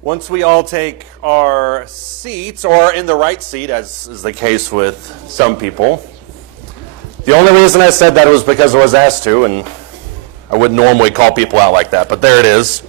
Once we all take our seats, or in the right seat, as is the case with some people. The only reason I said that was because I was asked to, and I wouldn't normally call people out like that, but there it is.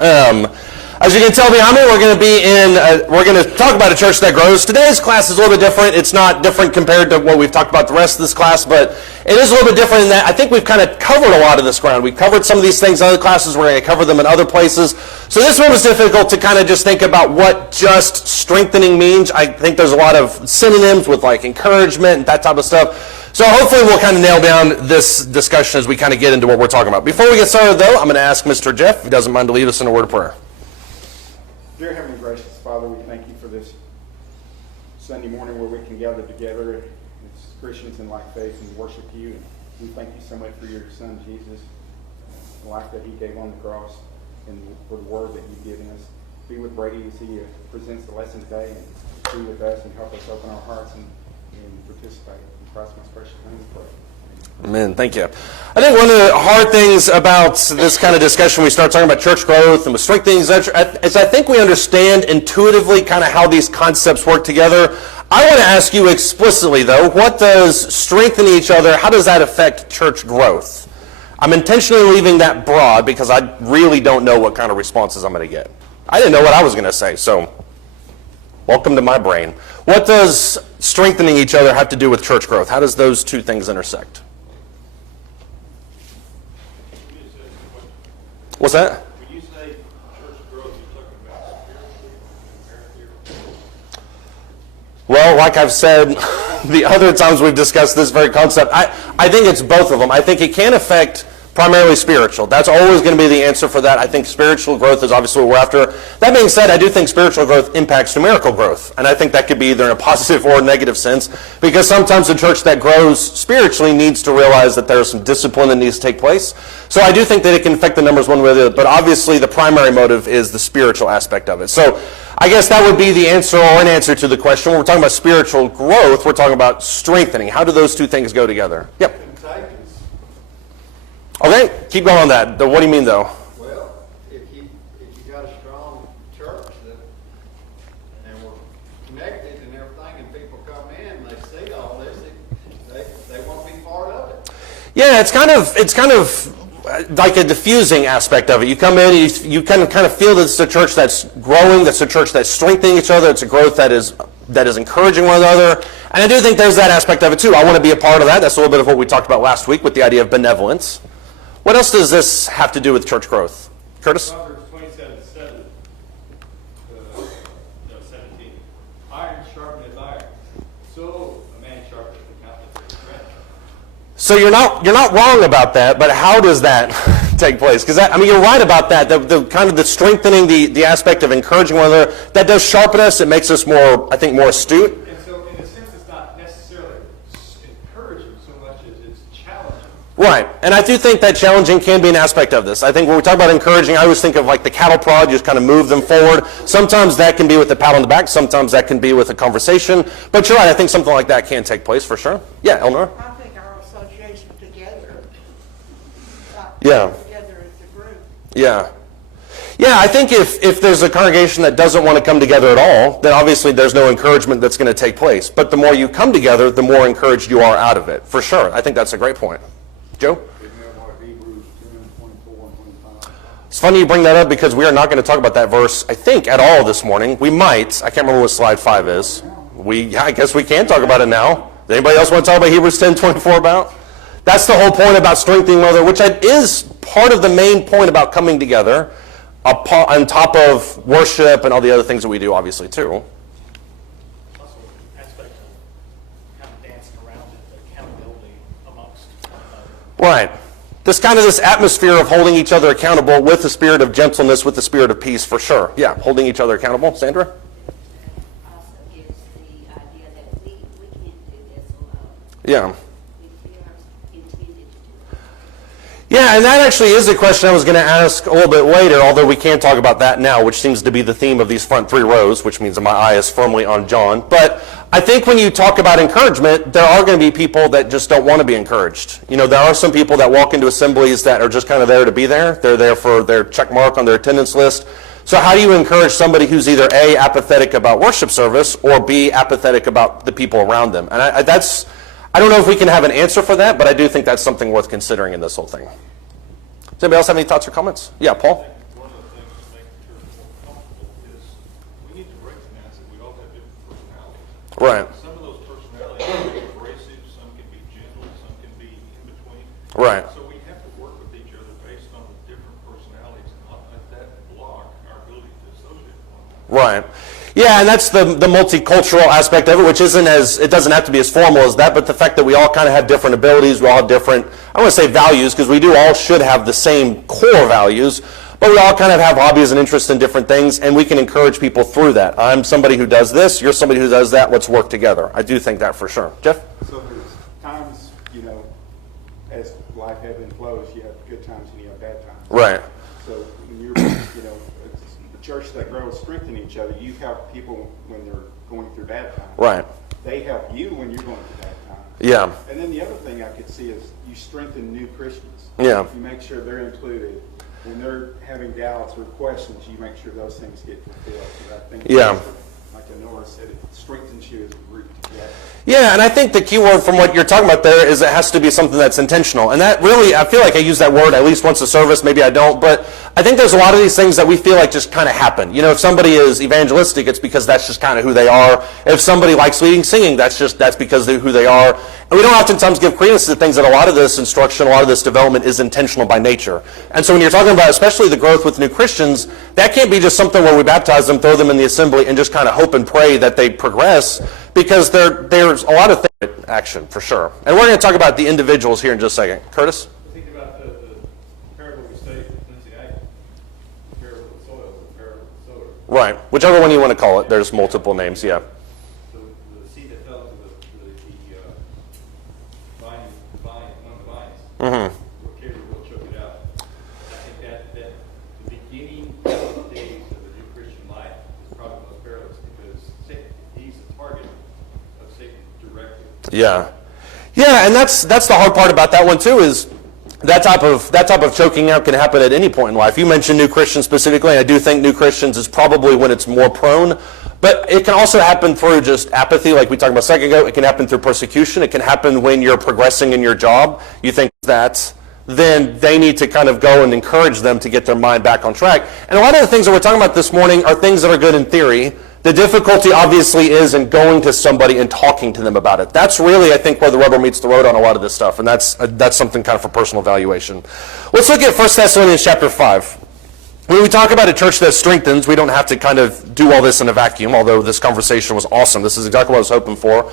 As you can tell behind me, we're going to talk about a church that grows. Today's class is a little bit different. It's not different compared to what we've talked about the rest of this class, but it is a little bit different in that I think we've kind of covered a lot of this ground. We've covered some of these things in other classes. We're going to cover them in other places. So this one was difficult to kind of just think about what just strengthening means. I think there's a lot of synonyms with like encouragement and that type of stuff. So hopefully we'll kind of nail down this discussion as we kind of get into what we're talking about. Before we get started, though, I'm going to ask Mr. Jeff, if he doesn't mind, to lead us in a word of prayer. Dear Heavenly Gracious Father, we thank you for this Sunday morning where we can gather together as Christians in like faith and worship you. And we thank you so much for your Son, Jesus, the life that he gave on the cross, and for the word that you've given us. Be with Brady as he presents the lesson today, and be with us and help us open our hearts and participate. In Christ's most precious name we pray. Amen. Thank you. I think one of the hard things about this kind of discussion, we start talking about church growth and with strengthening, is I think we understand intuitively kind of how these concepts work together. I want to ask you explicitly, though, what does strengthening each other, how does that affect church growth? I'm intentionally leaving that broad because I really don't know what kind of responses I'm going to get. I didn't know what I was going to say, so welcome to my brain. What does strengthening each other have to do with church growth? How does those two things intersect? What's that? When you say church growth, you're talking about spiritually? Well, like I've said the other times we've discussed this very concept, I think it's both of them. I think it can affect primarily spiritual. That's always going to be the answer for that. I think spiritual growth is obviously what we're after. That being said, I do think spiritual growth impacts numerical growth. And I think that could be either in a positive or a negative sense, because sometimes a church that grows spiritually needs to realize that there's some discipline that needs to take place. So I do think that it can affect the numbers one way or the other, but obviously the primary motive is the spiritual aspect of it. So I guess that would be the answer or an answer to the question. When we're talking about spiritual growth, we're talking about strengthening. How do those two things go together? Yep. Okay, keep going on that. What do you mean, though? Well, if you got a strong church and we're connected and everything, and people come in, they see all this, they want to be part of it. Yeah, it's kind of like a diffusing aspect of it. You come in, you kind of feel that it's a church that's growing, that's a church that's strengthening each other, it's a growth that is encouraging one another. And I do think there's that aspect of it too. I want to be a part of that. That's a little bit of what we talked about last week with the idea of benevolence. What else does this have to do with church growth? Curtis? Proverbs 27:17. Iron sharpeneth iron. So a man sharpeneth the countenance of his friend. So you're not wrong about that, but how does that take place? Because you're right about that. The kind of the strengthening, the aspect of encouraging one another, that does sharpen us. It makes us more astute. And so in a sense, it's not necessarily encouraging so much as it's challenging. Right, and I do think that challenging can be an aspect of this. I think when we talk about encouraging, I always think of like the cattle prod, you just kind of move them forward. Sometimes that can be with a pat on the back, sometimes that can be with a conversation. But you're right, I think something like that can take place for sure. Yeah, Eleanor? I think our association together, Yeah. together as a group. Yeah. Yeah, I think if there's a congregation that doesn't want to come together at all, then obviously there's no encouragement that's going to take place. But the more you come together, the more encouraged you are out of it, for sure. I think that's a great point. Joe? It's funny you bring that up because we are not going to talk about that verse, I think, at all this morning. We might. I can't remember what slide 5 is. I guess we can talk about it now. Does anybody else want to talk about Hebrews 10:24 about? That's the whole point about strengthening one another, which is part of the main point about coming together, on top of worship and all the other things that we do, obviously, too. Also, aspect of kind of dancing around it, the accountability amongst one another. Right. This atmosphere of holding each other accountable with the spirit of gentleness, with the spirit of peace, for sure. Yeah, holding each other accountable. Sandra? Also gives the idea that we can't do this alone. Yeah. We are intended to do it. Yeah, and that actually is a question I was going to ask a little bit later, although we can't talk about that now, which seems to be the theme of these front 3 rows, which means that my eye is firmly on John. But I think when you talk about encouragement, there are going to be people that just don't want to be encouraged. You know, there are some people that walk into assemblies that are just kind of there to be there. They're there for their check mark on their attendance list. So how do you encourage somebody who's either A, apathetic about worship service, or B, apathetic about the people around them? And I don't know if we can have an answer for that, but I do think that's something worth considering in this whole thing. Does anybody else have any thoughts or comments? Yeah, Paul? One of the things to make the church more comfortable is we need to recognize that we all have different personalities. Right. Some of those personalities can be abrasive, some can be gentle, some can be in between. Right. So we have to work with each other based on the different personalities and not let that block our ability to associate with one another. Right. Yeah, and that's the multicultural aspect of it, which it doesn't have to be as formal as that, but the fact that we all kind of have different abilities, we all have different, I want to say values, because we all should have the same core values, but we all kind of have hobbies and interests in different things, and we can encourage people through that. I'm somebody who does this, you're somebody who does that, let's work together. I do think that for sure. Jeff? So there's times, as life ebbs and flows, you have good times and you have bad times. Right. So when you're, it's a church that grows, strengthen each other. You help people when they're going through bad times. Right. They help you when you're going through bad times. Yeah. And then the other thing I could see is you strengthen new Christians. Yeah. You make sure they're included. When they're having doubts or questions, you make sure those things get fulfilled. So I think, Yeah. like Nora said, it strengthens you as a group together. Yeah, and I think the key word from what you're talking about there is it has to be something that's intentional. And that really, I feel like I use that word at least once a service, maybe I don't, but I think there's a lot of these things that we feel like just kind of happen. If somebody is evangelistic, it's because that's just kind of who they are. If somebody likes leading singing, that's because they're who they are. And we don't oftentimes give credence to things that a lot of this instruction, a lot of this development is intentional by nature. And so when you're talking about especially the growth with new Christians, that can't be just something where we baptize them, throw them in the assembly, and just kind of hope and pray that they progress, because there's a lot of things in action, for sure. And we're going to talk about the individuals here in just a second. Curtis? Think about the parable we studied with Lindsay Agnew, the parable of the soil, the parable of the sower. Right. Whichever one you want to call it. There's multiple names, yeah. So the seed that fell to the vine, one of the vines, where Gabriel will choke it out. I think that the beginning days of the new Christian life is probably the most perilous, because he's the target of Satan directly. Yeah. Yeah, and that's the hard part about that one too, is that type of choking out can happen at any point in life. You mentioned new Christians specifically, and I do think new Christians is probably when it's more prone, but it can also happen through just apathy, like we talked about a second ago. It can happen through persecution. It can happen when you're progressing in your job. You think that, then they need to kind of go and encourage them to get their mind back on track. And a lot of the things that we're talking about this morning are things that are good in theory. The difficulty obviously is in going to somebody and talking to them about it. That's really, I think, where the rubber meets the road on a lot of this stuff, and that's something kind of for personal evaluation. Let's look at 1 Thessalonians chapter 5. When we talk about a church that strengthens, we don't have to kind of do all this in a vacuum, although this conversation was awesome. This is exactly what I was hoping for.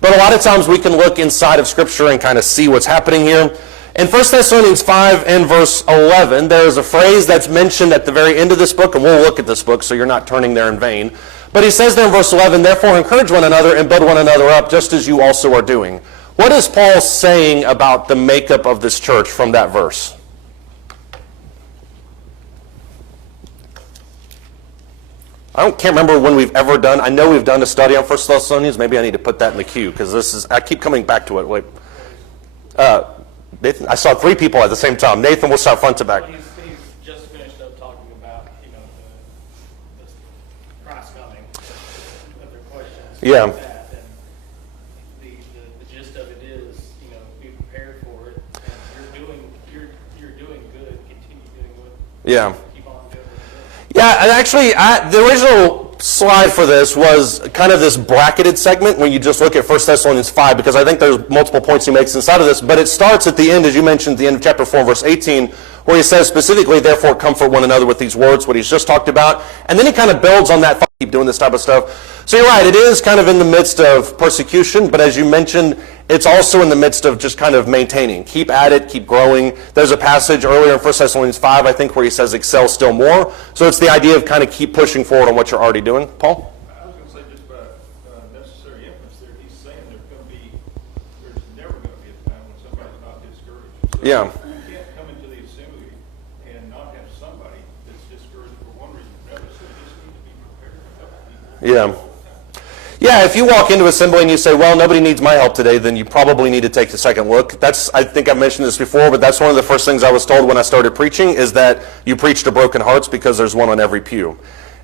But a lot of times we can look inside of Scripture and kind of see what's happening here. In 1 Thessalonians 5 and verse 11, there is a phrase that's mentioned at the very end of this book, and we'll look at this book so you're not turning there in vain. But he says there in verse 11, therefore encourage one another and build one another up, just as you also are doing. What is Paul saying about the makeup of this church from that verse? Can't remember when we've ever done, I know we've done a study on 1 Thessalonians. Maybe I need to put that in the queue, because I keep coming back to it. Wait. Nathan, I saw three people at the same time. Nathan, we'll start front to back. He's just finished up talking about, the Christ coming, other questions. Yeah. Like that, and the gist of it is, be prepared for it. And you're doing good. Continue doing good. Yeah. Keep on doing it. Yeah, and actually, the original slide for this was kind of this bracketed segment when you just look at 1 Thessalonians 5, because I think there's multiple points he makes inside of this, but it starts at the end, as you mentioned, at the end of chapter 4, verse 18, where he says specifically, therefore comfort one another with these words, what he's just talked about, and then he kind of builds on that, keep doing this type of stuff. So you're right, it is kind of in the midst of persecution, but as you mentioned, it's also in the midst of just kind of maintaining. Keep at it, keep growing. There's a passage earlier in 1 Thessalonians 5, I think, where he says excel still more. So it's the idea of kind of keep pushing forward on what you're already doing. Paul? I was going to say just about necessary emphasis there. He's saying there's never going to be a time when somebody's not discouraged. So Yeah. you can't come into the assembly and not have somebody that's discouraged for one reason or another. So you just need to be prepared to help people. Yeah. Yeah, if you walk into assembly and you say, well, nobody needs my help today, then you probably need to take a second look. I think I've mentioned this before, but that's one of the first things I was told when I started preaching, is that you preach to broken hearts because there's one on every pew.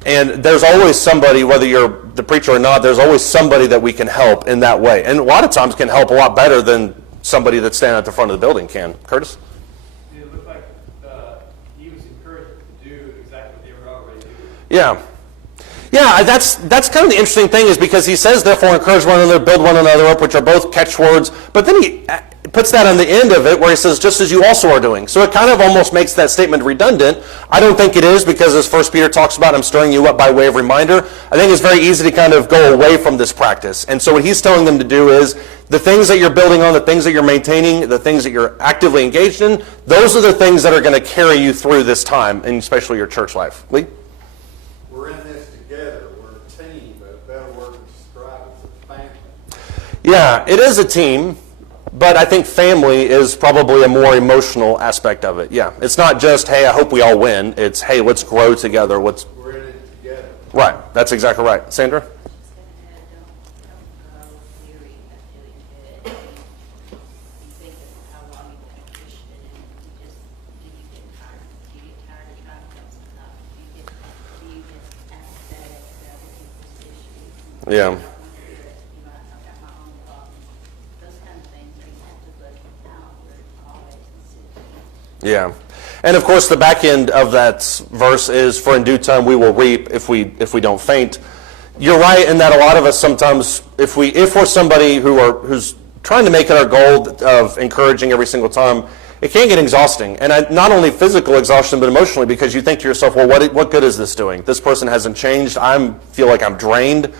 And there's always somebody, whether you're the preacher or not, there's always somebody that we can help in that way. And a lot of times can help a lot better than somebody that's standing at the front of the building can. Curtis? It looked like he was encouraged to do exactly what they were already doing. Yeah. Yeah, that's kind of the interesting thing, is because he says, therefore, encourage one another, build one another up, which are both catchwords. But then he puts that on the end of it where he says, just as you also are doing. So it kind of almost makes that statement redundant. I don't think it is, because as 1 Peter talks about, I'm stirring you up by way of reminder. I think it's very easy to kind of go away from this practice. And so what he's telling them to do is, the things that you're building on, the things that you're maintaining, the things that you're actively engaged in, those are the things that are going to carry you through this time, and especially your church life. Lee? We're in this together. We're a team, but a better word to describe it is a family. Yeah, it is a team, but I think family is probably a more emotional aspect of it. Yeah, it's not just, hey, I hope we all win. It's, hey, let's grow together. We're in it together. Right, that's exactly right. Sandra? Just gonna add, don't grow weary of doing good. You think of how long you've been a Christian, and do you get tired? Do you get tired of trying to help enough? Do you get apathetic to other people's issues? Yeah. I've got my own problems. Those kind of things, you have to look outward always and see. Yeah. And of course, the back end of that verse is, for in due time we will reap if we don't faint. You're right in that a lot of us sometimes, if we're somebody who's trying to make it our goal of encouraging every single time, it can get exhausting. And not only physical exhaustion, but emotionally, because you think to yourself, well, what good is this doing? This person hasn't changed. I feel like I'm drained.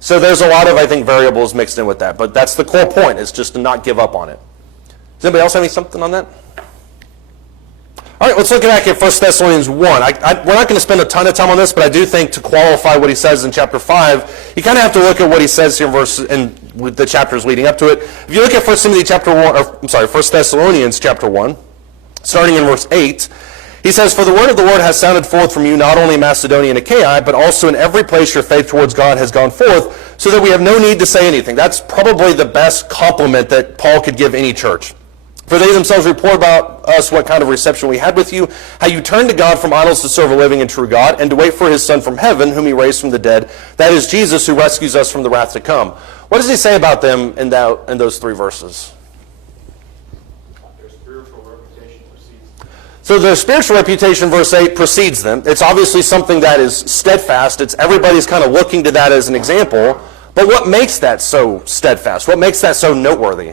So there's a lot of, I think, variables mixed in with that. But that's the core point, is just to not give up on it. Does anybody else have something on that? All right, let's look back at 1 Thessalonians 1. We're not going to spend a ton of time on this, but I do think to qualify what he says in chapter 5, you kind of have to look at what he says here in with the chapters leading up to it. If you look at 1 Thessalonians chapter 1, starting in verse 8, he says, "For the word of the Lord has sounded forth from you, not only in Macedonia and Achaia, but also in every place your faith towards God has gone forth, so that we have no need to say anything." That's probably the best compliment that Paul could give any church. "For they themselves report about us what kind of reception we had with you, how you turned to God from idols to serve a living and true God, and to wait for his Son from heaven, whom he raised from the dead, that is Jesus, who rescues us from the wrath to come." What does he say about them in those three verses? Their spiritual reputation precedes them. So their spiritual reputation, verse 8, precedes them. It's obviously something that is steadfast. Everybody's kind of looking to that as an example. But what makes that so steadfast? What makes that so noteworthy?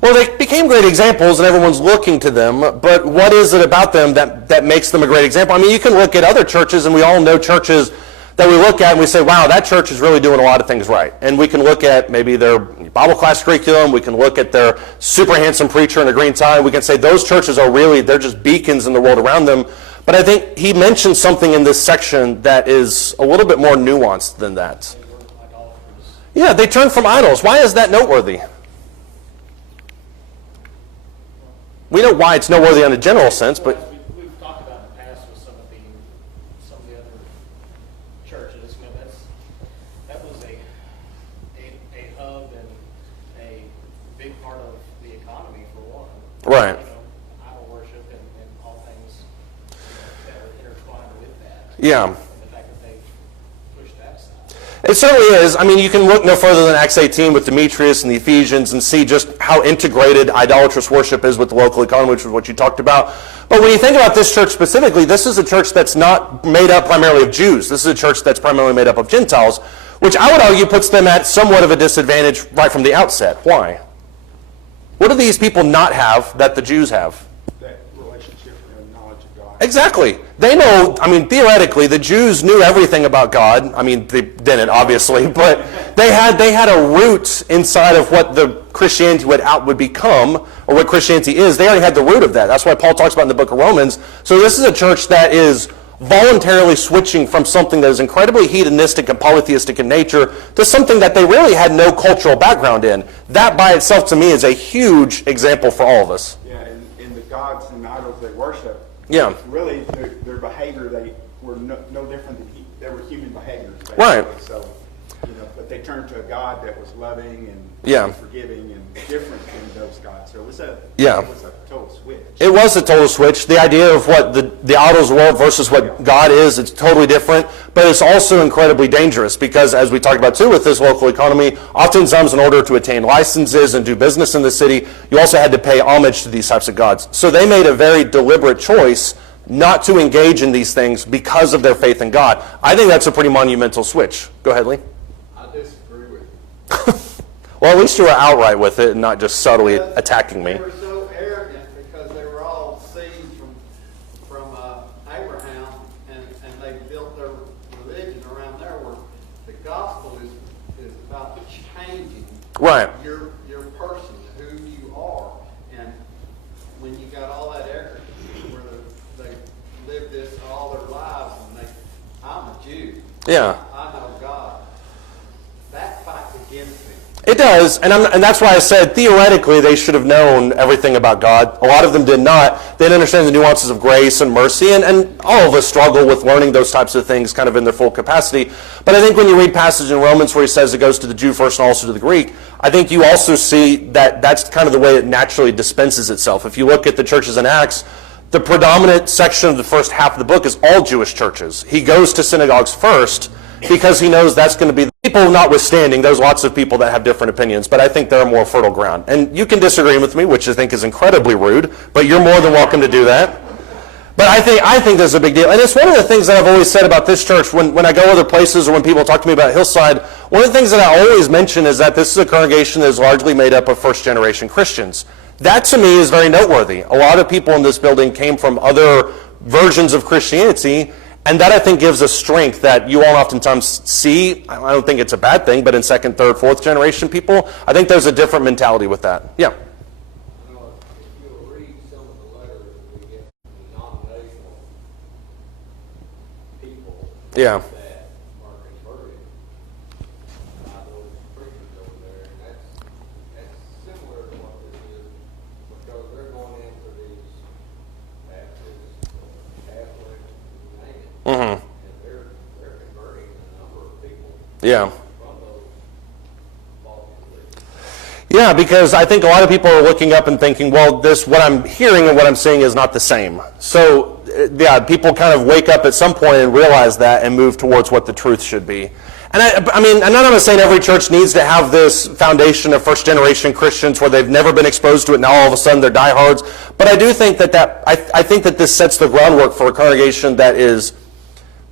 Well, they became great examples, and everyone's looking to them, but what is it about them that makes them a great example? I mean, you can look at other churches, and we all know churches that we look at and we say, wow, that church is really doing a lot of things right. And we can look at maybe their Bible class curriculum, we can look at their super handsome preacher in a green tie, we can say those churches are really, they're just beacons in the world around them. But I think he mentioned something in this section that is a little bit more nuanced than that. Yeah, they turned from idols. Why is that noteworthy? We know why it's noteworthy in a general sense, but We've talked about in the past with some of the other churches, that was a hub and a big part of the economy for one. Right. Idol worship and all things that are intertwined with that. yeah. And the fact that they pushed that aside. It certainly is. I mean, you can look no further than Acts 18 with Demetrius and the Ephesians and see just how integrated idolatrous worship is with the local economy, which is what you talked about. But when you think about this church specifically, this is a church that's not made up primarily of Jews. This is a church that's primarily made up of Gentiles, which I would argue puts them at somewhat of a disadvantage right from the outset. Why? What do these people not have that the Jews have? That relationship and knowledge of God. Exactly. They know, I mean, theoretically, the Jews knew everything about God. I mean, they didn't, obviously, but they had a root inside of what the Christianity would become, or what Christianity is. They already had the root of that. That's why Paul talks about in the book of Romans. So this is a church that is voluntarily switching from something that is incredibly hedonistic and polytheistic in nature to something that they really had no cultural background in. That by itself to me is a huge example for all of us. Yeah, and the gods and idols they worship, Yeah. really their behavior, they were no different than they were human behaviors. Basically. Right. So, but they turned to a God that was loving and Yeah. forgiving and different than those gods. So it was a total switch. It was a total switch. The idea of what the idols were versus what God is, it's totally different. But it's also incredibly dangerous because, as we talked about too with this local economy, oftentimes in order to attain licenses and do business in the city, you also had to pay homage to these types of gods. So they made a very deliberate choice not to engage in these things because of their faith in God. I think that's a pretty monumental switch. Go ahead, Lee. I disagree with you. Well, at least you were outright with it and not just subtly attacking me. They were so arrogant because they were all seeds from Abraham, and they built their religion around there. Where the gospel is about changing Right. your person, who you are, and when you got all that arrogance, where they lived this all their lives, and I'm a Jew. Yeah. I know God. That fights against me. It does, and that's why I said theoretically they should have known everything about God. A lot of them did not. They didn't understand the nuances of grace and mercy, and all of us struggle with learning those types of things kind of in their full capacity. But I think when you read passage in Romans where he says it goes to the Jew first and also to the Greek, I think you also see that that's kind of the way it naturally dispenses itself. If you look at the churches in Acts, the predominant section of the first half of the book is all Jewish churches. He goes to synagogues first because he knows that's going to be, people notwithstanding, there's lots of people that have different opinions, but I think they're a more fertile ground. And you can disagree with me, which I think is incredibly rude, but you're more than welcome to do that. But I think there's a big deal. And it's one of the things that I've always said about this church when I go other places or when people talk to me about Hillside, one of the things that I always mention is that this is a congregation that is largely made up of first-generation Christians. That to me is very noteworthy. A lot of people in this building came from other versions of Christianity, and that I think gives us strength that you won't oftentimes see. I don't think it's a bad thing, but in second, third, fourth generation people, I think there's a different mentality with that. Yeah. You know, if you'll read some of the letters that we get from denominational people Yeah. that are converted by those preachers over there, and that's similar to what this is, because they're going into these Baptists, Catholic, you name it, Mm-hmm. and they're converting a number of people Yeah. from those false beliefs. Yeah, because I think a lot of people are looking up and thinking, well, what I'm hearing and what I'm seeing is not the same. So, yeah, people kind of wake up at some point and realize that and move towards what the truth should be. And I mean, I'm not saying every church needs to have this foundation of first-generation Christians where they've never been exposed to it, now all of a sudden they're diehards. But I do think I think that this sets the groundwork for a congregation that is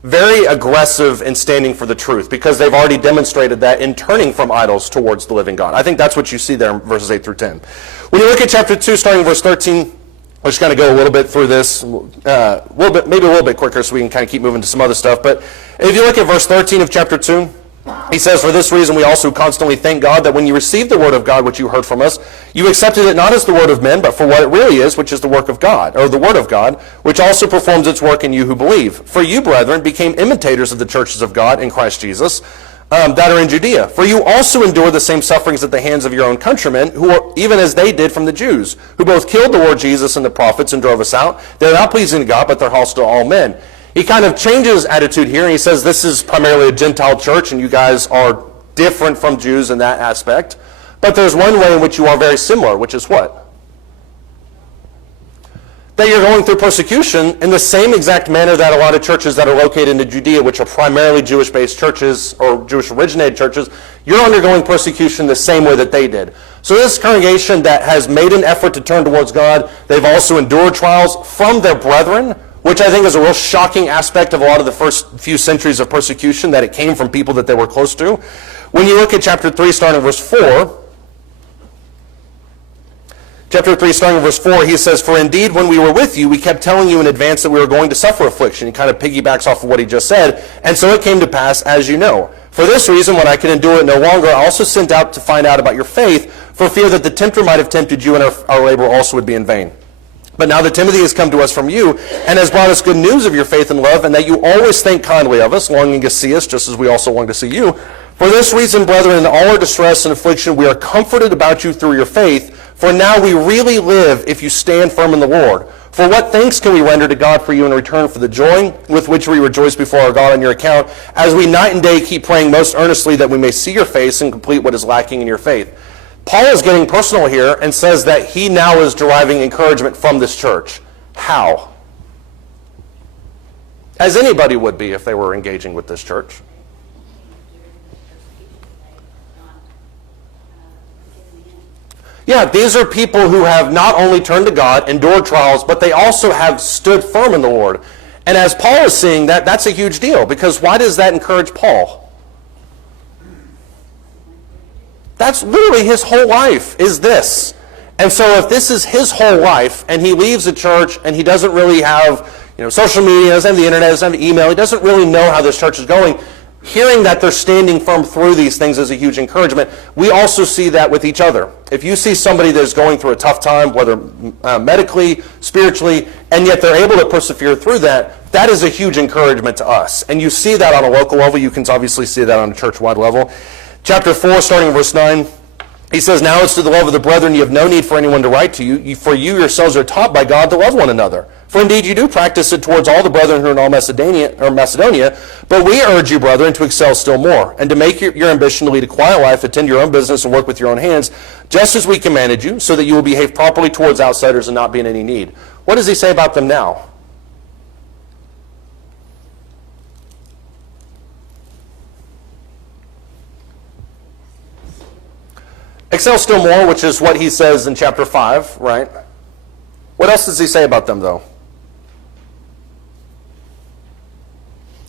very aggressive in standing for the truth because they've already demonstrated that in turning from idols towards the living God. I think that's what you see there in verses 8 through 10. When you look at chapter 2, starting in verse 13, we're just going to go a little bit through this, maybe a little bit quicker so we can kind of keep moving to some other stuff. But if you look at verse 13 of chapter 2, he says, "For this reason we also constantly thank God that when you received the word of God which you heard from us, you accepted it not as the word of men, but for what it really is, which is the work of God, or the word of God, which also performs its work in you who believe. For you, brethren, became imitators of the churches of God in Christ Jesus, that are in Judea. For you also endure the same sufferings at the hands of your own countrymen, who are even as they did from the Jews, who both killed the Lord Jesus and the prophets and drove us out. They are not pleasing to God, but they're hostile to all men." He kind of changes attitude here, and he says this is primarily a Gentile church, and you guys are different from Jews in that aspect. But there's one way in which you are very similar, which is what? That you're going through persecution in the same exact manner that a lot of churches that are located in Judea, which are primarily Jewish-based churches or Jewish-originated churches, you're undergoing persecution the same way that they did. So this congregation that has made an effort to turn towards God, they've also endured trials from their brethren, which I think is a real shocking aspect of a lot of the first few centuries of persecution, that it came from people that they were close to. When you look at chapter 3, starting in verse 4, chapter 3, starting in verse 4, he says, "For indeed, when we were with you, we kept telling you in advance that we were going to suffer affliction." He kind of piggybacks off of what he just said. "And so it came to pass, as you know. For this reason, when I could endure it no longer, I also sent out to find out about your faith, for fear that the tempter might have tempted you and our labor also would be in vain. But now that Timothy has come to us from you and has brought us good news of your faith and love, and that you always think kindly of us, longing to see us just as we also long to see you. For this reason, brethren, in all our distress and affliction, we are comforted about you through your faith. For now we really live if you stand firm in the Lord. For what thanks can we render to God for you in return for the joy with which we rejoice before our God on your account, as we night and day keep praying most earnestly that we may see your face and complete what is lacking in your faith. Paul is getting personal here and says that he now is deriving encouragement from this church. How? As anybody would be if they were engaging with this church. Yeah, these are people who have not only turned to God, endured trials, but they also have stood firm in the Lord. And as Paul is seeing that, that's a huge deal, because why does that encourage Paul? That's literally his whole life, is this. And so if this is his whole life, and he leaves the church, and he doesn't really have social media, doesn't have the internet, doesn't have email, he doesn't really know how this church is going, hearing that they're standing firm through these things is a huge encouragement. We also see that with each other. If you see somebody that's going through a tough time, whether medically, spiritually, and yet they're able to persevere through that, that is a huge encouragement to us. And you see that on a local level. You can obviously see that on a church-wide level. Chapter 4, starting in verse 9, he says, Now as to the love of the brethren, you have no need for anyone to write to you, for you yourselves are taught by God to love one another. For indeed you do practice it towards all the brethren who are in all Macedonia, but we urge you, brethren, to excel still more, and to make your ambition to lead a quiet life, attend your own business, and work with your own hands, just as we commanded you, so that you will behave properly towards outsiders and not be in any need. What does he say about them now? Excel still more, which is what he says in chapter 5, right? What else does he say about them, though?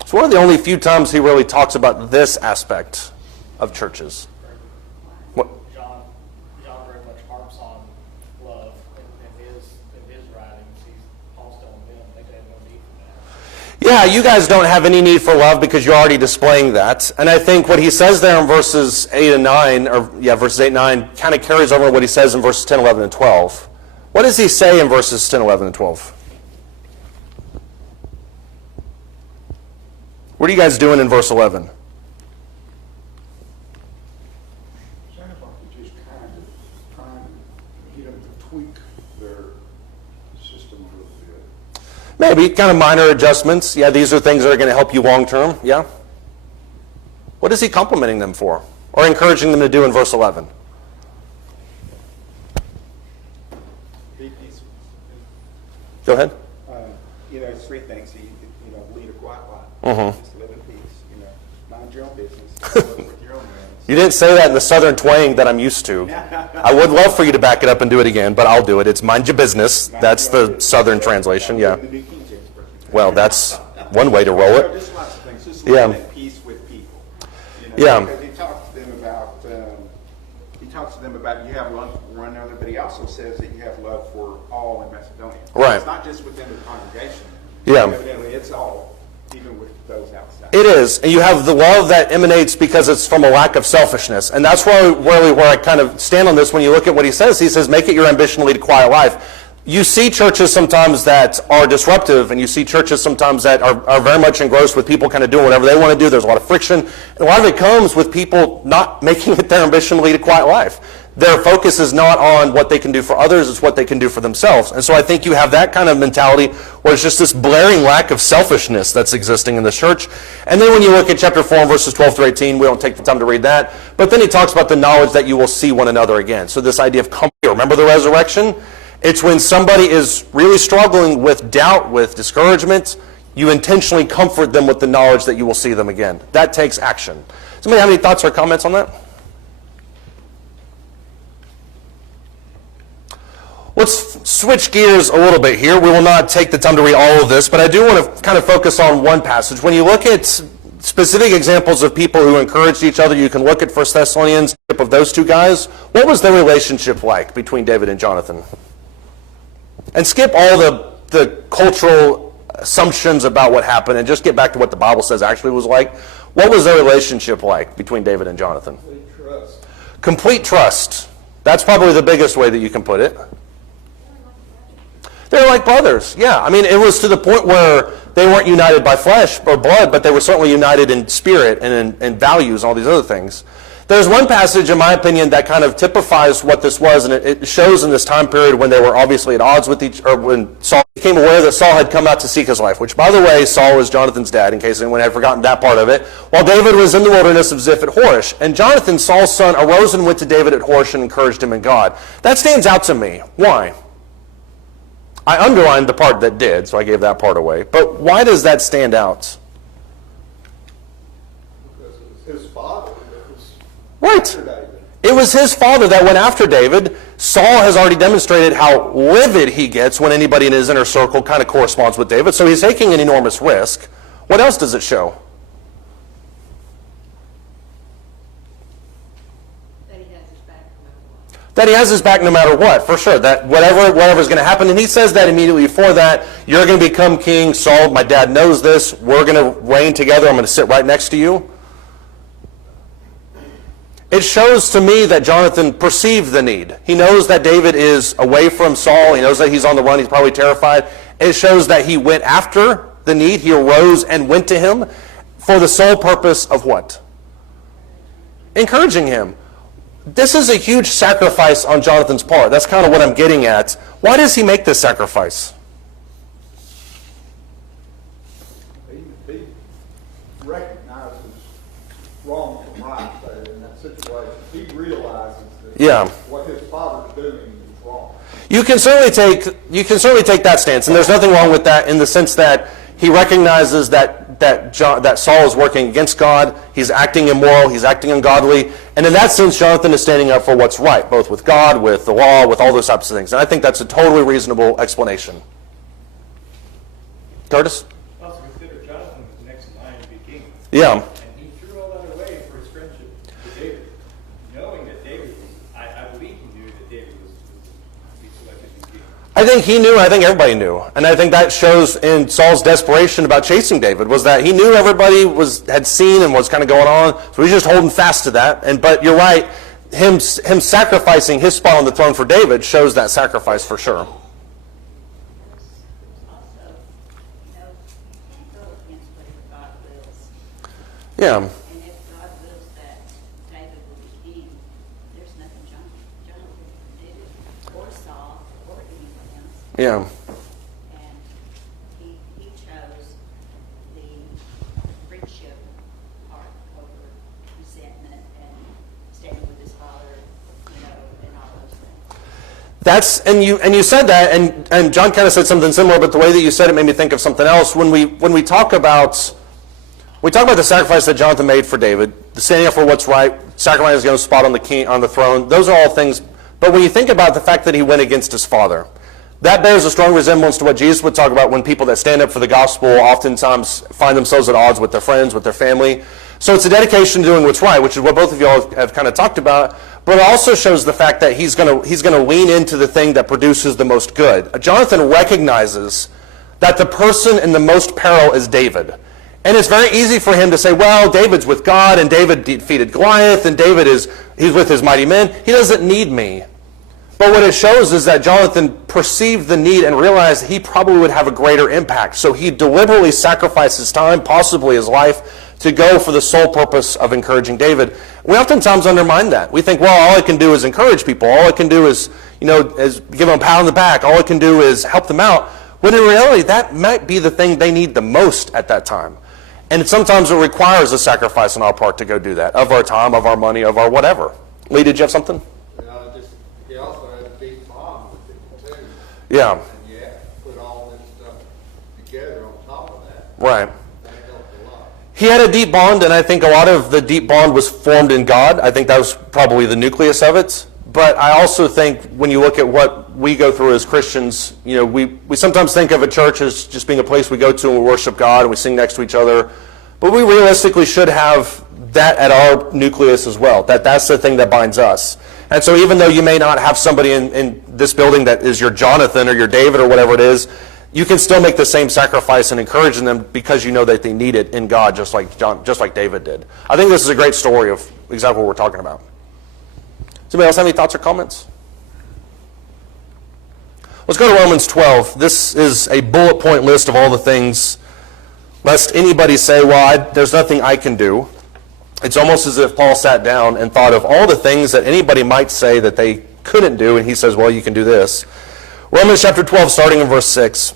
It's one of the only few times he really talks about this aspect of churches. What? John very much harps on love in his writings. Paul's telling them they have no need for that. Yeah, you guys don't have any need for love because you're already displaying that. And I think what he says there in verses 8 and 9, verses 8 and 9, kind of carries over what he says in verses 10, 11, and 12. What does he say in verses 10, 11, and 12? What are you guys doing in verse 11? Sounds like you're just kind of trying to get them to tweak their system a little bit. Maybe, kind of minor adjustments. Yeah, these are things that are going to help you long term. Yeah. What is he complimenting them for? Or encouraging them to do in verse 11? Go ahead. It's three things. Lead a quiet life. Just live in peace. Mind your own business. Work with your own hands. You didn't say that in the southern twang that I'm used to. I would love for you to back it up and do it again, but I'll do it. It's mind your business. That's the southern translation, yeah. Well, that's one way to roll it. Just lots of things. Just Yeah. living at peace with people. Yeah. Because he talks to them about you have love for one another, but he also says that you have love for all in Macedonia. Right. It's not just within the congregation. Yeah. Evidently, it's all, even with those outside. It is. And you have the love that emanates because it's from a lack of selfishness. And that's where I kind of stand on this when you look at what he says. He says, make it your ambition to lead a quiet life. You see churches sometimes that are disruptive, and you see churches sometimes that are very much engrossed with people kind of doing whatever they want to do. There's a lot of friction. And a lot of it comes with people not making it their ambition to lead a quiet life. Their focus is not on what they can do for others, it's what they can do for themselves. And so I think you have that kind of mentality where it's just this blaring lack of selfishness that's existing in the church. And then when you look at chapter 4 verses 12 through 18, we don't take the time to read that, but then he talks about the knowledge that you will see one another again. So this idea of comfort. Remember the resurrection? It's when somebody is really struggling with doubt, with discouragement, you intentionally comfort them with the knowledge that you will see them again. That takes action. Somebody have any thoughts or comments on that? Let's switch gears a little bit here. We will not take the time to read all of this, but I do want to kind of focus on one passage. When you look at specific examples of people who encouraged each other, you can look at 1 Thessalonians, of those two guys. What was their relationship like between David and Jonathan? And skip all the cultural assumptions about what happened and just get back to what the Bible says actually was like. What was their relationship like between David and Jonathan? Trust. Complete trust. That's probably the biggest way that you can put it. They're like brothers, yeah. I mean, it was to the point where they weren't united by flesh or blood, but they were certainly united in spirit and in values and all these other things. There's one passage, in my opinion, that kind of typifies what this was, and it shows in this time period when they were obviously at odds with or when Saul became aware that Saul had come out to seek his life, which, by the way, Saul was Jonathan's dad, in case anyone had forgotten that part of it, while David was in the wilderness of Ziph at Horish. And Jonathan, Saul's son, arose and went to David at Horish and encouraged him in God. That stands out to me. Why? I underlined the part that did, so I gave that part away. But why does that stand out? Because it was his father that was Right. after David. It was his father that went after David. Saul has already demonstrated how livid he gets when anybody in his inner circle kind of corresponds with David, so he's taking an enormous risk. What else does it show? That he has his back no matter what. That he has his back no matter what, for sure. That whatever's going to happen, and he says that immediately before that, you're going to become king. Saul, my dad knows this. We're going to reign together. I'm going to sit right next to you. It shows to me that Jonathan perceived the need. He knows that David is away from Saul. He knows that he's on the run. He's probably terrified. It shows that he went after the need. He arose and went to him for the sole purpose of what? Encouraging him. This is a huge sacrifice on Jonathan's part. That's kind of what I'm getting at. Why does he make this sacrifice? He recognizes wrong from right there in that situation. He realizes that Yeah. what his father's doing is wrong. You can certainly take that stance, and there's nothing wrong with that in the sense that he recognizes that Saul is working against God, he's acting immoral, he's acting ungodly, and in that sense, Jonathan is standing up for what's right, both with God, with the law, with all those types of things. And I think that's a totally reasonable explanation. Curtis? Also consider Jonathan was next in line to be king. Yeah. And he threw all that away for his friendship with David, knowing that David was, I believe he knew that David was be selected to be king. I think he knew, I think everybody knew. And I think that shows in Saul's desperation about chasing David, was that he knew everybody had seen and was kind of going on, so he's just holding fast to that. But you're right, him sacrificing his spot on the throne for David shows that sacrifice for sure. Also, you know, you can't go against whatever God wills. Yeah. And if God wills that David will be king, there's nothing Jonathan can do, or Saul, or anyone else. Yeah. And he chose the friendship part over resentment and standing with his father, you know, and all those things. And you said that, and John kind of said something similar, but the way that you said it made me think of something else. When we talk about the sacrifice that Jonathan made for David, the standing up for what's right, sacrificing his own spot on the throne, those are all things. But when you think about the fact that he went against his father, that bears a strong resemblance to what Jesus would talk about when people that stand up for the gospel oftentimes find themselves at odds with their friends, with their family. So it's a dedication to doing what's right, which is what both of y'all have kind of talked about. But it also shows the fact that he's going to lean into the thing that produces the most good. Jonathan recognizes that the person in the most peril is David. And it's very easy for him to say, well, David's with God, and David defeated Goliath, and he's with his mighty men. He doesn't need me. But what it shows is that Jonathan perceived the need and realized he probably would have a greater impact. So he deliberately sacrificed his time, possibly his life, to go for the sole purpose of encouraging David. We oftentimes undermine that. We think, well, all I can do is encourage people. All I can do is give them a pat on the back. All I can do is help them out. When in reality, that might be the thing they need the most at that time. And sometimes it requires a sacrifice on our part to go do that, of our time, of our money, of our whatever. Lee, did you have something? He also had a deep bond with people too. Yeah. And you have to put all this stuff together on top of that. Right. That helped a lot. He had a deep bond, and I think a lot of the deep bond was formed in God. I think that was probably the nucleus of it. But I also think when you look at what we go through as Christians, we sometimes think of a church as just being a place we go to and we worship God and we sing next to each other. But we realistically should have that at our nucleus as well, that's the thing that binds us. And so even though you may not have somebody in this building that is your Jonathan or your David or whatever it is, you can still make the same sacrifice and encourage them because you know that they need it in God, just like David did. I think this is a great story of exactly what we're talking about. Does anybody else have any thoughts or comments? Let's go to Romans 12. This is a bullet point list of all the things, lest anybody say, well, there's nothing I can do. It's almost as if Paul sat down and thought of all the things that anybody might say that they couldn't do, and he says, well, you can do this. Romans chapter 12, starting in verse 6.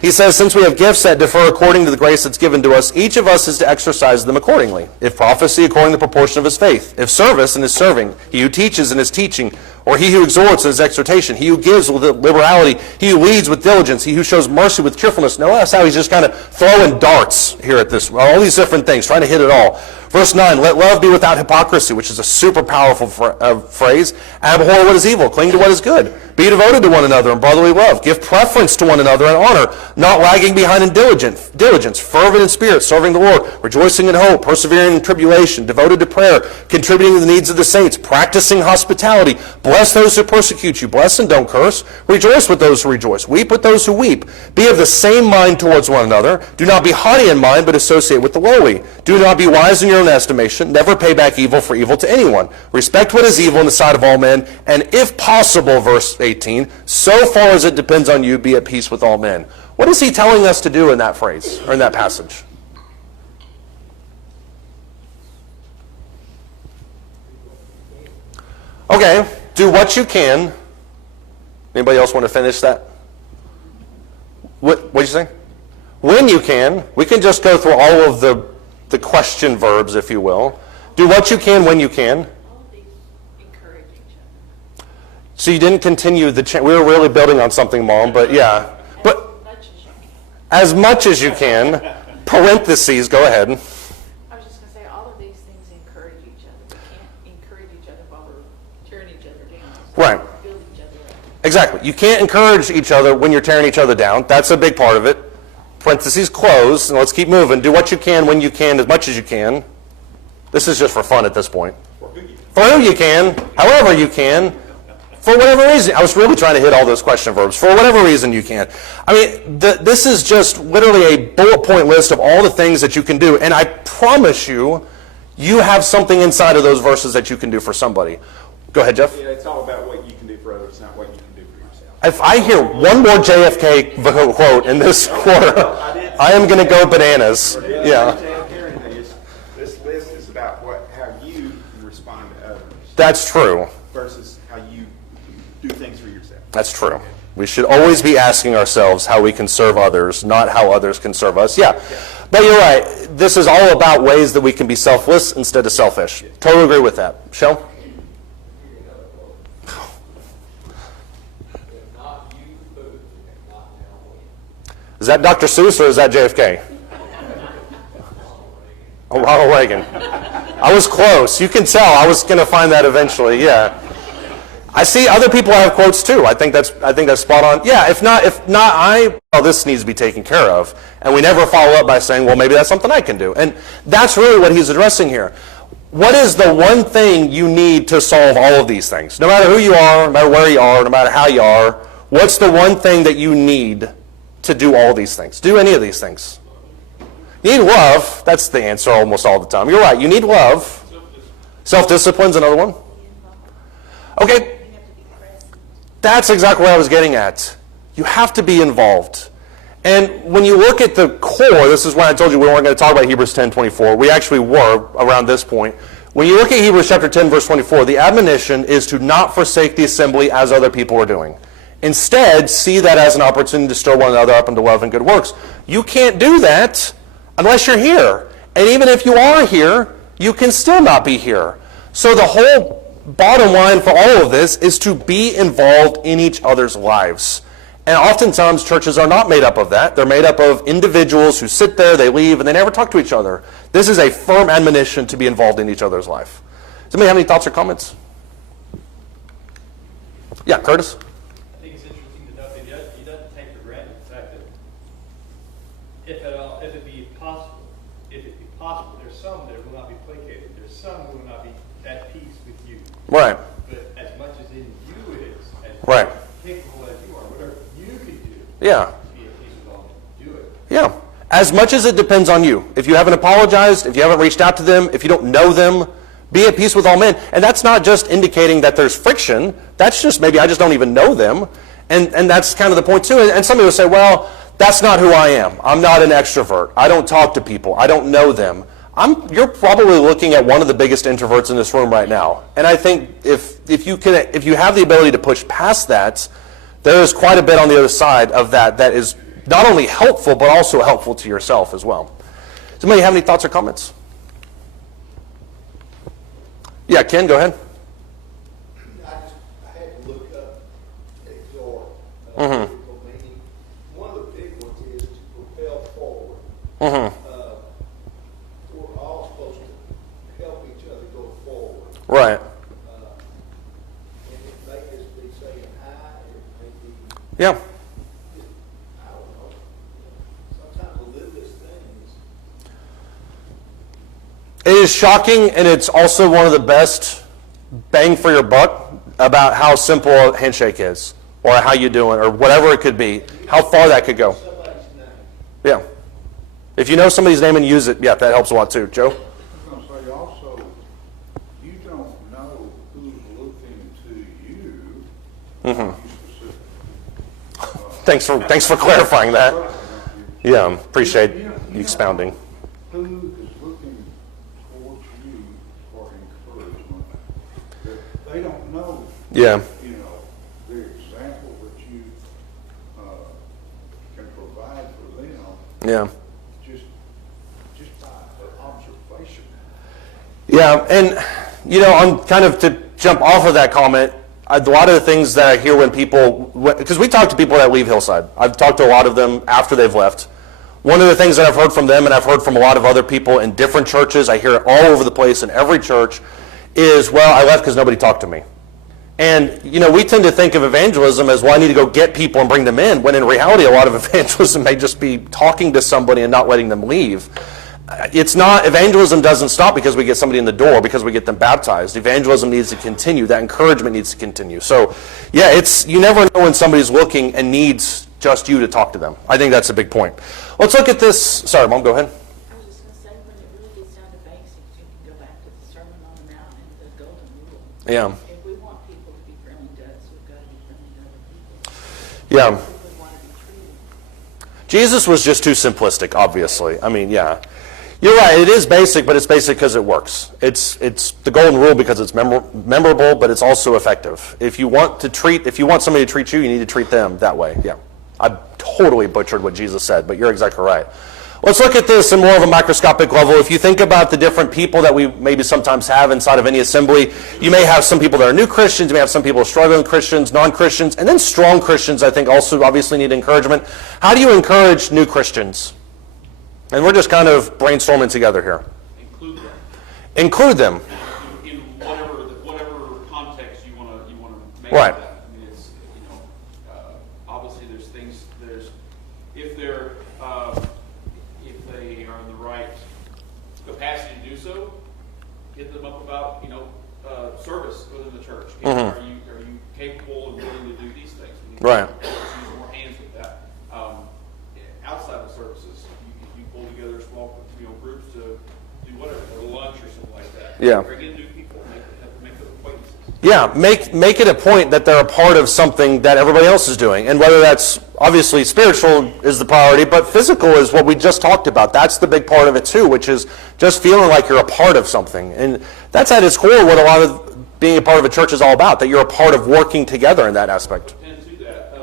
He says, since we have gifts that differ according to the grace that's given to us, each of us is to exercise them accordingly. If prophecy, according to the proportion of his faith. If service, in his serving. He who teaches, in his teaching. Or he who exhorts, in his exhortation. He who gives with liberality. He who leads with diligence. He who shows mercy with cheerfulness. Notice how he's just kind of throwing darts here at this. All these different things, trying to hit it all. Verse 9, let love be without hypocrisy, which is a super powerful phrase. Abhor what is evil. Cling to what is good. Be devoted to one another in brotherly love. Give preference to one another in honor, not lagging behind in diligence, fervent in spirit, serving the Lord, rejoicing in hope, persevering in tribulation, devoted to prayer, contributing to the needs of the saints, practicing hospitality. Bless those who persecute you. Bless and don't curse. Rejoice with those who rejoice. Weep with those who weep. Be of the same mind towards one another. Do not be haughty in mind, but associate with the lowly. Do not be wise in your own estimation. Never pay back evil for evil to anyone. Respect what is evil in the sight of all men, and if possible, verse 18, so far as it depends on you, be at peace with all men. What is he telling us to do in that phrase, or in that passage? Okay, do what you can. Anybody else want to finish that? What did you say? When you can. We can just go through all of the question verbs, if you will. Do what you can when you can. All of these encourage each other. So you didn't continue the we were really building on something, Mom, but yeah. But As much as you can. as much as you can, parentheses, go ahead. I was just going to say, all of these things encourage each other. We can't encourage each other while we're tearing each other down. So Right. Build each other up. Exactly. You can't encourage each other when you're tearing each other down. That's a big part of it. Parentheses close, and let's keep moving. Do what you can when you can, as much as you can. This is just for fun at this point. For who you can, however you can, for whatever reason. I was really trying to hit all those question verbs. For whatever reason you can. I mean, this is just literally a bullet point list of all the things that you can do. And I promise you, you have something inside of those verses that you can do for somebody. Go ahead, Jeff. Yeah, it's all about what you can do for others, not what you can do for yourself. If I hear one more JFK quote in this quarter, I am going to go bananas. Yeah, This list is about how you respond to others that's true. versus how you do things for yourself. That's true. We should always be asking ourselves how we can serve others, not how others can serve us. Yeah, but you're right. This is all about ways that we can be selfless instead of selfish. Totally agree with that. Shell? If not you, who? If not now, when? Is that Dr. Seuss or is that JFK? Oh, Ronald Reagan. I was close. You can tell. I was going to find that eventually. Yeah. I see other people have quotes too. I think that's spot on. Yeah. If not, this needs to be taken care of, and we never follow up by saying, well, maybe that's something I can do. And that's really what he's addressing here. What is the one thing you need to solve all of these things? No matter who you are, no matter where you are, no matter how you are, what's the one thing that you need to do all these things? Do any of these things? You need love. That's the answer almost all the time. You're right. You need love. Self-discipline's another one. Okay. That's exactly what I was getting at. You have to be involved. And when you look at the core, this is when I told you we weren't going to talk about Hebrews 10:24. We actually were around this point. When you look at Hebrews chapter 10, verse 24, the admonition is to not forsake the assembly as other people are doing. Instead, see that as an opportunity to stir one another up into love and good works. You can't do that unless you're here. And even if you are here, you can still not be here. So the whole bottom line for all of this is to be involved in each other's lives. And oftentimes churches are not made up of that. They're made up of individuals who sit there, they leave, and they never talk to each other. This is a firm admonition to be involved in each other's life. Does anybody have any thoughts or comments? Yeah, Curtis? I think it's interesting to note that he doesn't take for granted the fact that if it be possible, there's some that will not be placated. There's some who will not be at peace with you. Right. But as much as in you it is, as Right. capable as you are, whatever you can do Yeah. to be at peace with all men, do it. Yeah. As much as it depends on you. If you haven't apologized, if you haven't reached out to them, if you don't know them, be at peace with all men. And that's not just indicating that there's friction. That's just maybe I just don't even know them. And that's kind of the point too. And somebody will say, well, that's not who I am. I'm not an extrovert. I don't talk to people. I don't know them. You're probably looking at one of the biggest introverts in this room right now. And I think if you have the ability to push past that, there is quite a bit on the other side of that is not only helpful, but also helpful to yourself as well. Does anybody have any thoughts or comments? Yeah, Ken, go ahead. I had to look up exhort. Mhm. Meaning, one of the big ones is to propel forward. Mm-hmm. We're all supposed to help each other go forward. Right. And it may just be saying hi, it may be, Yeah. I don't know, sometimes the littlest things. It is shocking, and it's also one of the best bang for your buck about how simple a handshake is, or how you doing, or whatever it could be, how far that could go. Somebody's name. Yeah. If you know somebody's name and use it, yeah, that helps a lot too. Joe? I was going to say also, you don't know who's looking to you. Mm-hmm. Thanks for clarifying that. Yeah, appreciate you expounding. Who is looking towards you for encouragement? That they don't know, Yeah. you know, the example that you can provide for them Yeah. just by observation. Yeah, and you know, on kind of to jump off of that comment, a lot of the things that I hear when people, because we talk to people that leave Hillside. I've talked to a lot of them after they've left. One of the things that I've heard from them, and I've heard from a lot of other people in different churches, I hear it all over the place in every church, is, well, I left because nobody talked to me. And, you know, we tend to think of evangelism as, well, I need to go get people and bring them in, when in reality, a lot of evangelism may just be talking to somebody and not letting them leave. It's not, evangelism doesn't stop because we get somebody in the door, because we get them baptized. Evangelism needs to continue. That encouragement needs to continue. So, yeah, you never know when somebody's looking and needs just you to talk to them. I think that's a big point. Let's look at this. Sorry, Mom, go ahead. I was just going to say, when it really gets down to basics, you can go back to the Sermon on the Mount and the Golden Rule. Yeah. If we want people to be friendly to us, we've got to be friendly to other people. Yeah. If we want to be treated. Jesus was just too simplistic, obviously. I mean, yeah. You're right, it is basic, but it's basic because it works. It's the golden rule because it's memorable, but it's also effective. If you want somebody to treat you, you need to treat them that way. Yeah. I totally butchered what Jesus said, but you're exactly right. Let's look at this in more of a microscopic level. If you think about the different people that we maybe sometimes have inside of any assembly, you may have some people that are new Christians, you may have some people struggling Christians, non-Christians, and then strong Christians, I think, also obviously need encouragement. How do you encourage new Christians? And we're just kind of brainstorming together here. Include them Include them. in whatever context you want to make Right. of that. I mean, it's, you know, obviously if they are in the right capacity to do so, hit them up about, you know, service within the church. Are you capable and willing to do these things? Right. Use more hands with that. Outside of services, you pull together small, groups to do whatever, go to lunch or something like that. Yeah. Bring in new people, make them acquaintances. Yeah, make it a point that they're a part of something that everybody else is doing. And whether that's, obviously, spiritual is the priority, but physical is what we just talked about. That's the big part of it too, which is just feeling like you're a part of something. And that's at its core what a lot of being a part of a church is all about, that you're a part of working together in that aspect. And to that,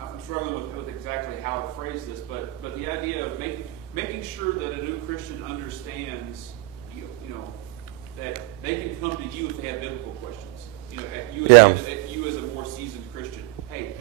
I'm struggling with exactly how to phrase this, but the idea of making sure that a new Christian understands, that they can come to you if they have biblical questions. You as a more seasoned Christian. Hey,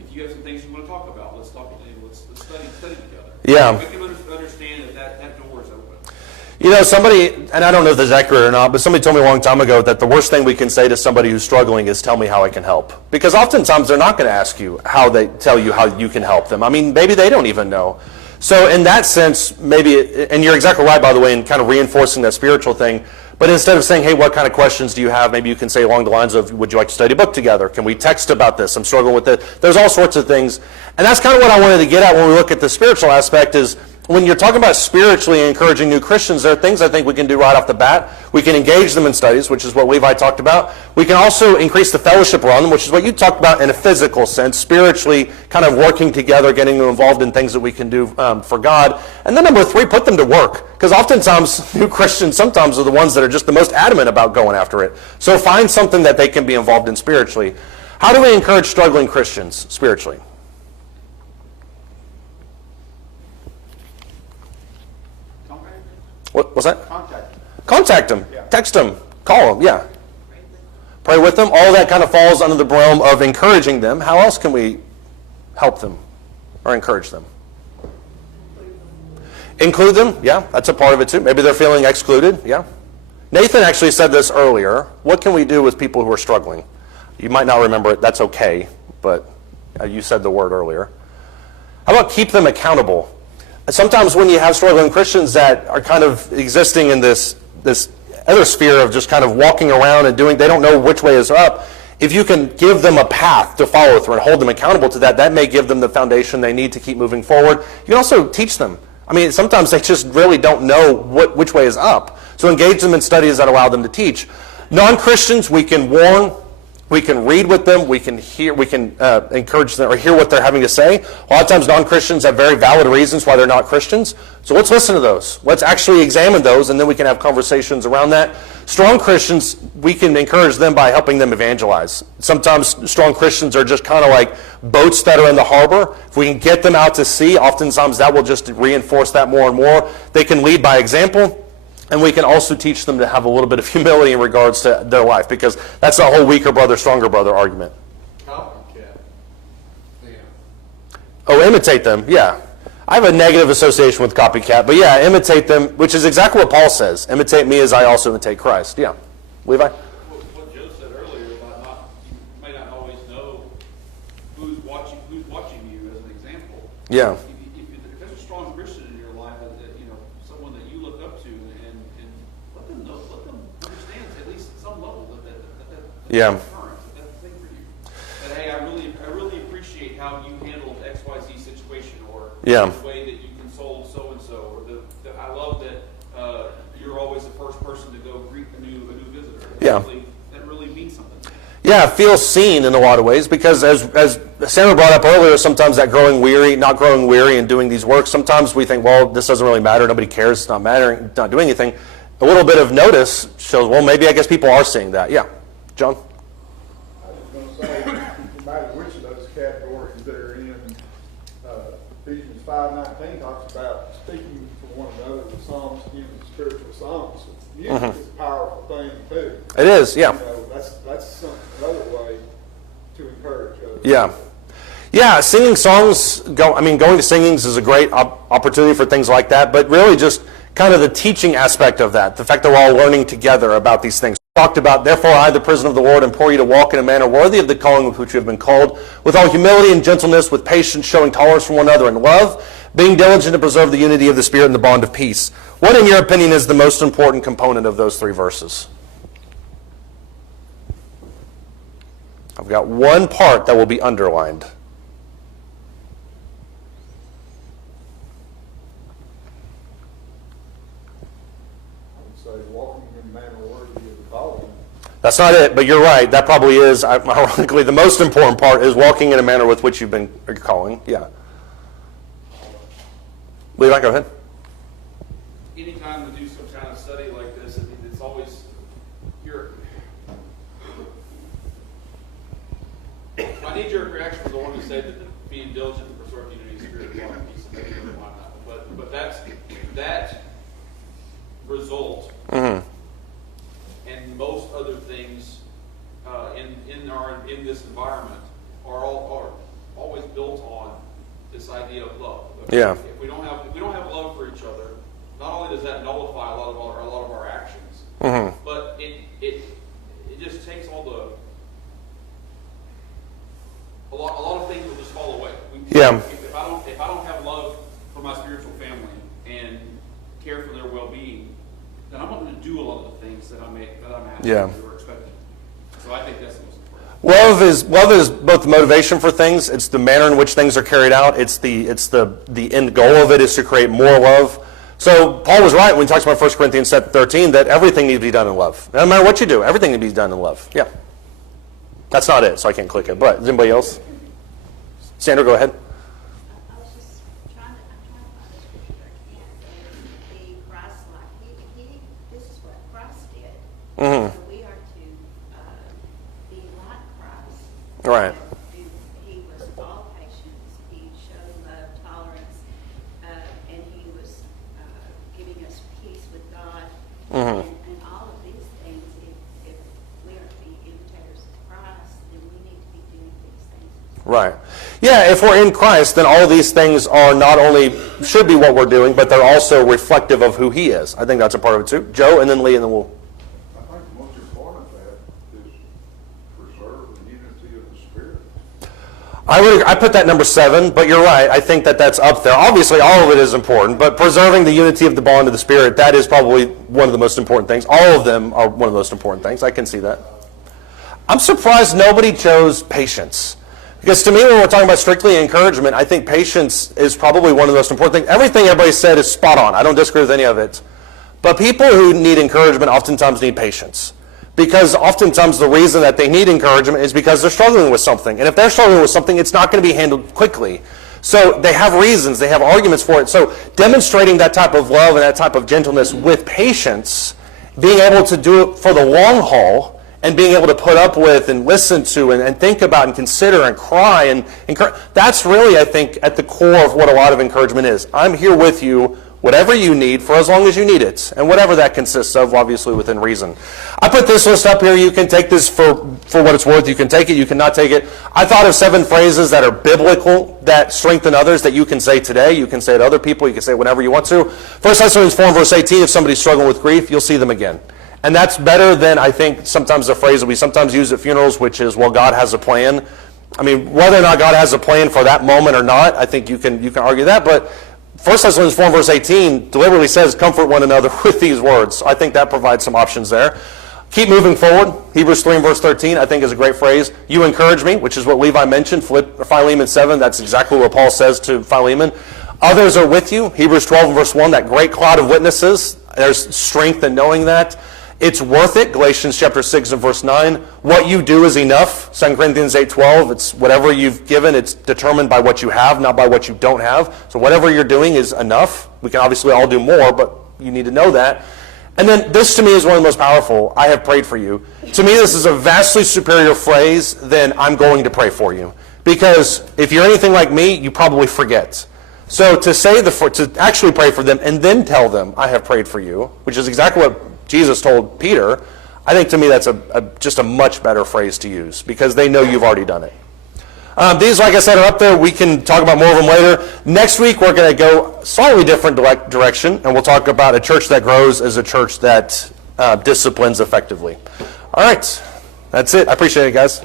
if you have some things you want to talk about, let's talk. Let's study together. Yeah. Make them understand that door is open. Somebody, and I don't know if this is accurate or not, but somebody told me a long time ago that the worst thing we can say to somebody who's struggling is tell me how I can help. Because oftentimes they're not going to ask you how they tell you how you can help them. I mean, maybe they don't even know. So in that sense, maybe, and you're exactly right, by the way, in kind of reinforcing that spiritual thing, but instead of saying, hey, what kind of questions do you have, maybe you can say along the lines of, would you like to study a book together? Can we text about this? I'm struggling with it. There's all sorts of things. And that's kind of what I wanted to get at when we look at the spiritual aspect is, when you're talking about spiritually encouraging new Christians, there are things I think we can do right off the bat. We can engage them in studies, which is what Levi talked about. We can also increase the fellowship around them, which is what you talked about in a physical sense, spiritually kind of working together, getting them involved in things that we can do for God. And then number 3, put them to work. Because oftentimes, new Christians sometimes are the ones that are just the most adamant about going after it. So find something that they can be involved in spiritually. How do we encourage struggling Christians spiritually? What's that? Contact them. Yeah. Text them. Call them. Yeah. Pray with them. All that kind of falls under the realm of encouraging them. How else can we help them or encourage them? Include them. Yeah, that's a part of it too. Maybe they're feeling excluded. Yeah. Nathan actually said this earlier. What can we do with people who are struggling? You might not remember it. That's okay. But you said the word earlier. How about keep them accountable? Sometimes when you have struggling Christians that are kind of existing in this other sphere of just kind of walking around and doing, they don't know which way is up, if you can give them a path to follow through and hold them accountable to that, that may give them the foundation they need to keep moving forward. You can also teach them. I mean, sometimes they just really don't know which way is up. So engage them in studies that allow them to teach. Non-Christians, we can warn. We can read with them, we can hear, we can encourage them or hear what they're having to say. A lot of times non-Christians have very valid reasons why they're not Christians. So let's listen to those. Let's actually examine those, and then we can have conversations around that. Strong Christians, we can encourage them by helping them evangelize. Sometimes strong Christians are just kind of like boats that are in the harbor. If we can get them out to sea, oftentimes that will just reinforce that more and more. They can lead by example. And we can also teach them to have a little bit of humility in regards to their life, because that's the whole weaker brother, stronger brother argument. Copycat. Yeah. Oh, imitate them, yeah. I have a negative association with copycat, but yeah, imitate them, which is exactly what Paul says. Imitate me as I also imitate Christ. Yeah. Levi? What Joe said earlier about you may not always know who's watching you as an example. Yeah. If there's a strong Christian in your life, someone that you look up to, and let them know, let them understand at least at some level that Yeah. that's the thing for you. That hey, I really appreciate how you handled XYZ situation, or Yeah. the way that you consoled so and so, or I love that you're always the first person to go greet a new visitor. Yeah. That really means something. Yeah, feel seen in a lot of ways, because as Sandra brought up earlier, sometimes that not growing weary and doing these works, sometimes we think, well, this doesn't really matter, nobody cares, it's not mattering, not doing anything. A little bit of notice shows, well, maybe I guess people are seeing that. Yeah. John? I was going to say, no matter which of those categories they're in, Ephesians 5:19 talks about speaking to one another with psalms, hymns, and spiritual songs. Music is a powerful thing too. It is, yeah. You know, that's another way to encourage others. Yeah. Yeah, singing songs, going to singings is a great opportunity for things like that, but really just kind of the teaching aspect of that, the fact that we're all learning together about these things. We talked about, therefore I, the prisoner of the Lord, implore you to walk in a manner worthy of the calling with which you have been called, with all humility and gentleness, with patience, showing tolerance for one another in love, being diligent to preserve the unity of the Spirit and the bond of peace. What, in your opinion, is the most important component of those 3 verses? I've got one part that will be underlined. I would say walking in a manner worthy of the calling. That's not it, but you're right. That probably is, ironically, the most important part is walking in a manner with which you've been calling. Yeah. Levi, go ahead. Anytime we do some kind of study like this, it's always my knee-jerk reaction was the one who said that being diligent to preserve unity, spirit, and peace, and maybe whatnot. But that result and most other things in this environment are always built on this idea of love. Yeah. If we don't have love for each other, not only does that nullify a lot of our actions, but it just takes all a lot of things will just fall away. Yeah. If I don't have love for my spiritual family and care for their well-being, then I'm not going to do a lot of the things that I'm asking Yeah. or expecting. So I think that's the most important. Love is both the motivation for things. It's the manner in which things are carried out. It's the end goal of it is to create more love. So Paul was right when he talks about 1 Corinthians 13 that everything needs to be done in love. No matter what you do, everything needs to be done in love. Yeah. That's not it, so I can't click it. But is anybody else? Sandra, go ahead. I was just trying to find a scripture I can't, be Christ-like. This is what Christ did. Mm-hmm. So we are to be like Christ. Right. He was all patience. He showed love, tolerance, and he was giving us peace with God. Mm-hmm. And all of these things, if we are to be imitators of Christ, then we need to be doing these things. Right. Yeah, if we're in Christ, then all these things are not only should be what we're doing, but they're also reflective of who he is. I think that's a part of it too. Joe, and then Lee, and then we'll... I think the most important of that is preserve the unity of the Spirit. I put that number 7, but you're right. I think that's up there. Obviously, all of it is important, but preserving the unity of the bond of the Spirit, that is probably one of the most important things. All of them are one of the most important things. I can see that. I'm surprised nobody chose patience. Because to me, when we're talking about strictly encouragement, I think patience is probably one of the most important things. Everything everybody said is spot on. I don't disagree with any of it. But people who need encouragement oftentimes need patience. Because oftentimes the reason that they need encouragement is because they're struggling with something. And if they're struggling with something, it's not going to be handled quickly. So they have reasons, they have arguments for it. So demonstrating that type of love and that type of gentleness with patience, being able to do it for the long haul, and being able to put up with and listen to and think about and consider and cry and encourage, that's really, I think, at the core of what a lot of encouragement is. I'm here with you, whatever you need, for as long as you need it, and whatever that consists of, obviously within reason. I put this list up here. You can take this for what it's worth. You can take it, you cannot take it. I thought of 7 phrases that are biblical, that strengthen others, that you can say today. You can say to other people. You can say whenever you want to. 1 Thessalonians 4 and verse 18, if somebody's struggling with grief, you'll see them again. And that's better than, I think, sometimes the phrase that we sometimes use at funerals, which is, well, God has a plan. I mean, whether or not God has a plan for that moment or not, I think you can argue that. But 1 Thessalonians 4 verse 18 deliberately says, comfort one another with these words. So I think that provides some options there. Keep moving forward. Hebrews 3 and verse 13, I think, is a great phrase. You encourage me, which is what Levi mentioned. Philemon 7, that's exactly what Paul says to Philemon. Others are with you. Hebrews 12 and verse 1, that great cloud of witnesses. There's strength in knowing that. It's worth it. Galatians chapter 6 and verse 9. What you do is enough. 2 Corinthians 8:12. It's whatever you've given, it's determined by what you have, not by what you don't have. So whatever you're doing is enough. We can obviously all do more, but you need to know that. And then this to me is one of the most powerful. I have prayed for you. To me, this is a vastly superior phrase than I'm going to pray for you. Because if you're anything like me, you probably forget. So to actually pray for them and then tell them, I have prayed for you, which is exactly what Jesus told Peter, I think to me that's just a much better phrase to use because they know you've already done it. These, like I said, are up there. We can talk about more of them later. Next week, we're going to go slightly different direction, and we'll talk about a church that grows as a church that disciplines effectively. All right. That's it. I appreciate it, guys.